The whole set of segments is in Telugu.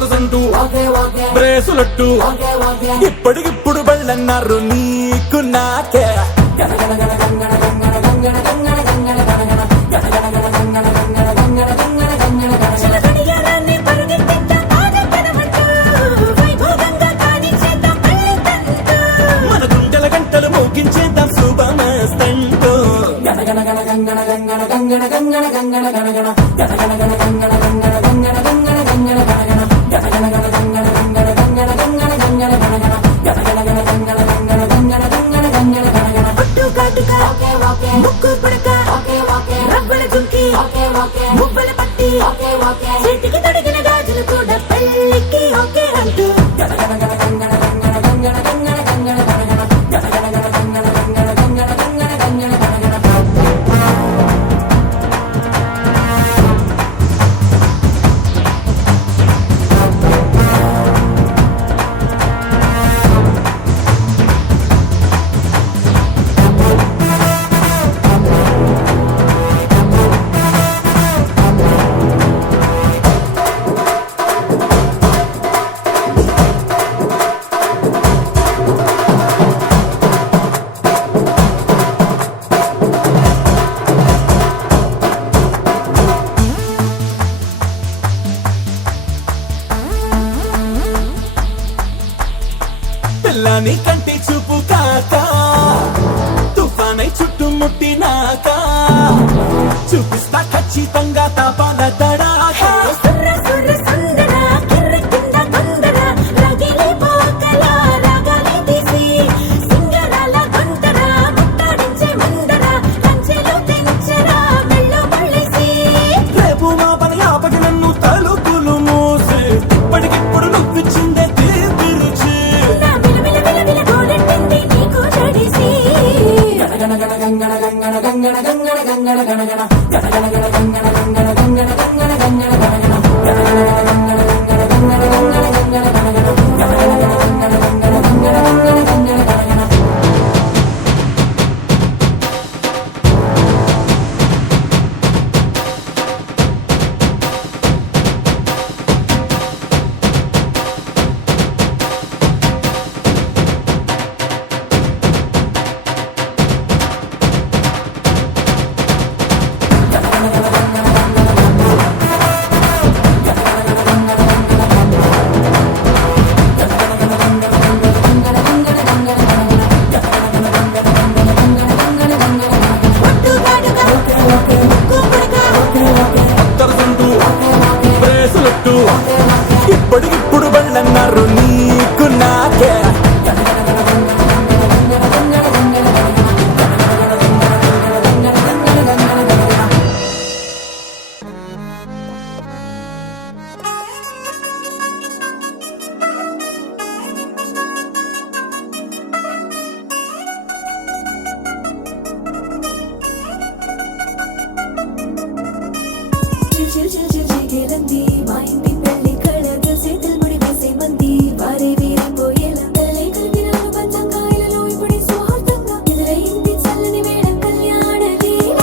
అత్తరు బ్రేసులట్టు ఇప్పటికిప్పుడు బళ్ళన్నారు నీకు నాకే మన గుండెల గంటలు మోగించేద్దాం శుభమస్తంటూ ముక్కు పుడక రవ్వల జుంకి మువ్వల పట్టి చేతికి తొడిగిన గాజులు కూడా పెళ్ళికి ఓకే అంటూ పిల్లని కంటి చూపు కాక తుఫానై చుట్టుముట్టినాక చూపిస్తా ఖచ్చితంగా తాపాల తడాక రేపు మా పని ఆపకి నన్ను తలుపులు మూసి ఇప్పటికిప్పుడు నువ్విచ్చిందే తీర్చి ఇప్పటికిప్పుడు బళ్ళన్నారు నీకు నాకే మా ఇంటి పెళ్లి కళగ చేతులు ముడి వేసే మంది వారే వీరిపోయేలా తలే కలిపినాను పంచంగాయలలో ఇప్పుడు స్వార్థంగా ఎదురైంది చల్లని వేళ కళ్యాణ లీల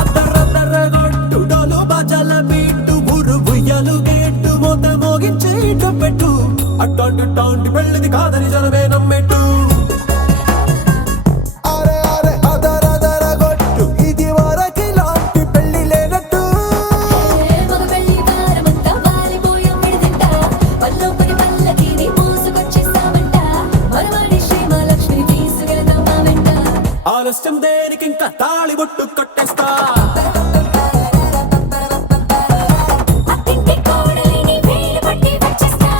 అద్దరద్దరగొట్టు డోలు బాజాల బీటు ఊరు ఉయ్యాలు గేట్టు మోత మోగించేట పెట్టు అట్టాంటి టాంటి పెళ్ళిది కాదని జనమే నమ్మెట్టు అరే అరే అదరదరగొట్టు ఇది వరకి లాంటి పెళ్లి లేనట్టు మగ పెళ్లి వారమంతా వాలిపోయాం విడిదింట పల్లోపరి పల్లకిని మోసుకొచ్చేస్తామంట మరవాడి శ్రీమహాలక్ష్మిని తీసుకెళ్తాం మా వెంట ఆలస్యం దేనికి ఇంకా తాళి బొట్టు కొట్టేస్తా అత్తింటి కోడలిని వేలు పట్టి వచ్చేస్తా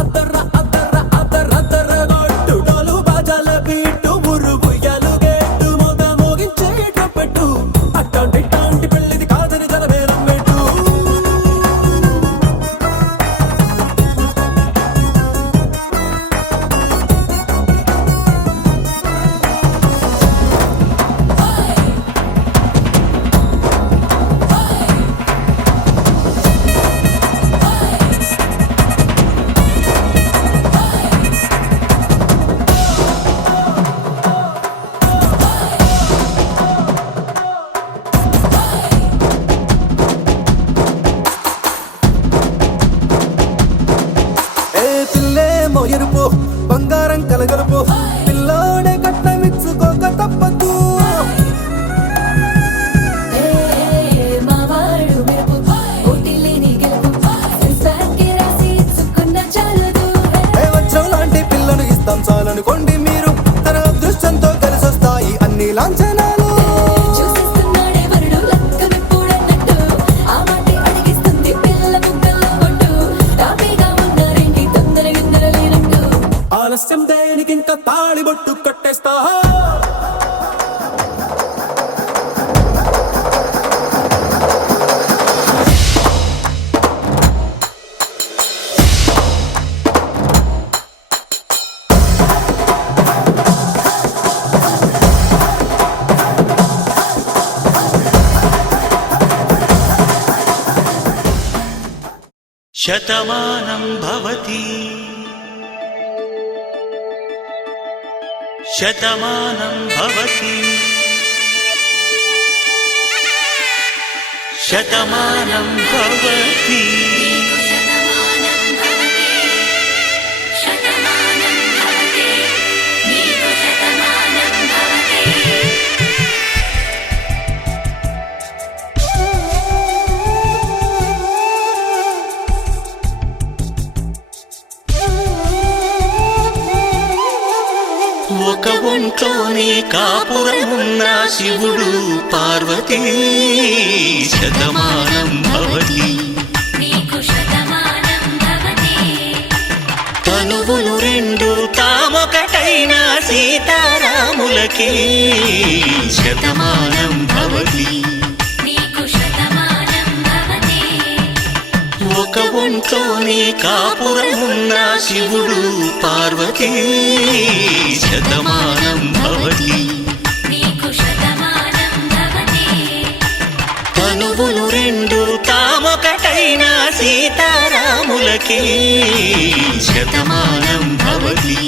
అద్దర అద్దర అద్దర అద్దరగొట్టు డోలు బాజాల బీటు ఊరు ఉయ్యాలు గేట్టు మోత మోగించేట పెట్టు అట్టాంటి టాంటి పెళ్ళిది కాదని జనమే నమ్మెట్టు పిల్లేమో ఎరుపు బంగారం కలగలుపు పిల్లోడే కట్టమిచ్చుకోక తప్పదు మావాడు మెరుపు ఓటిల్లిని గెలుపు సెన్సార్కి రాసి ఇచ్చుకున్న చాలదు వజ్రం లాంటి పిల్లను ఇస్తాం చాలనుకోండి మీరు తన అదృష్టంతో కలిసొస్తాయి అన్ని లాంఛనాలు చూసిస్తున్నాడే వరుడు లక్కమెప్పుడన్నట్టు ఆ మాటే అడిగిస్తుంది పిల్ల బుగ్గల్లో కొట్టు తాపీగా ఉన్నారేంటి తొందర గిందర లేనట్టు ఆలస్యం దేనికింక తాళి బొట్టు కట్టేస్తా శతమానం భవతి శతమానం భవతి శతమానం భవతి ఒక ఒంట్లోనే కాపురమున్న శివుడు పార్వతీ శతమానం భవతి తనువులు రెండు తామొకటైన సీతారాములకి శతమానం భవతి ఒక ఒంట్లోనే కాపురమున్న శివుడు పార్వతీ శతమానం భవతి తనువులు రెండు తామొకటైన సీతారాములకి శతమానం భవతి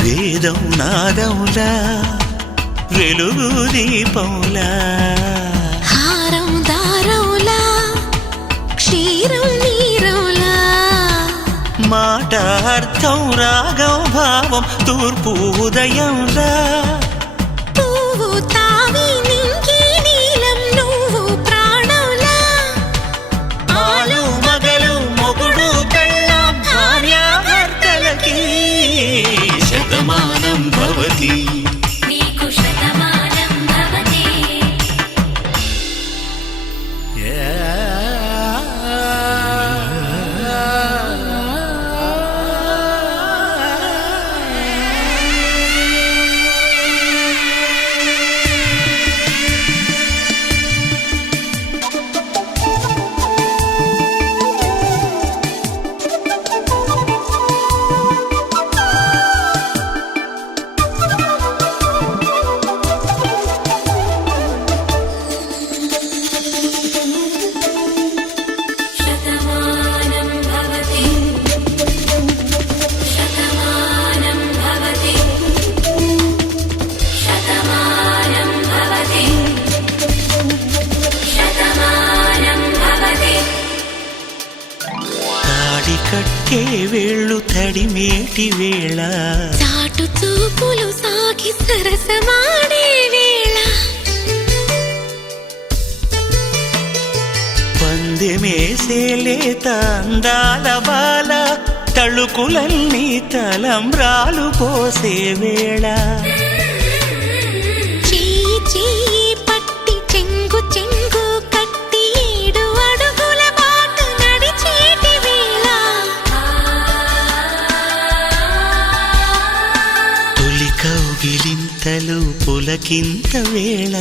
వేదం నాదములా వెలుగు దీపములా హారం దారములా క్షీరం నీరములా మాట అర్థం రాగం భావం తూర్పు ఉదయంలా పువ్వు తావి నింగి నీలం నువ్వు ప్రాణంలా ఆలు మగలు మొగుడు పెళ్ళాం భార్యాభర్తలకి శతమానం భవతి కట్టే వేళ్ళు తడిమేటి వేళ చాటు చూపులు సాగి సరసమాడే వేళ పందెమేసేలేత అందాల బాల తళుకులన్నీ తలంబ్రాలు పోసే వేళ చెయ్యి చెయ్యి పట్టి చెంగు చెంగు కట్టి 7 అడుగుల బాట నడిచేటి వేళ తొలి కౌగిలింతలు పులక పులకింత వేళ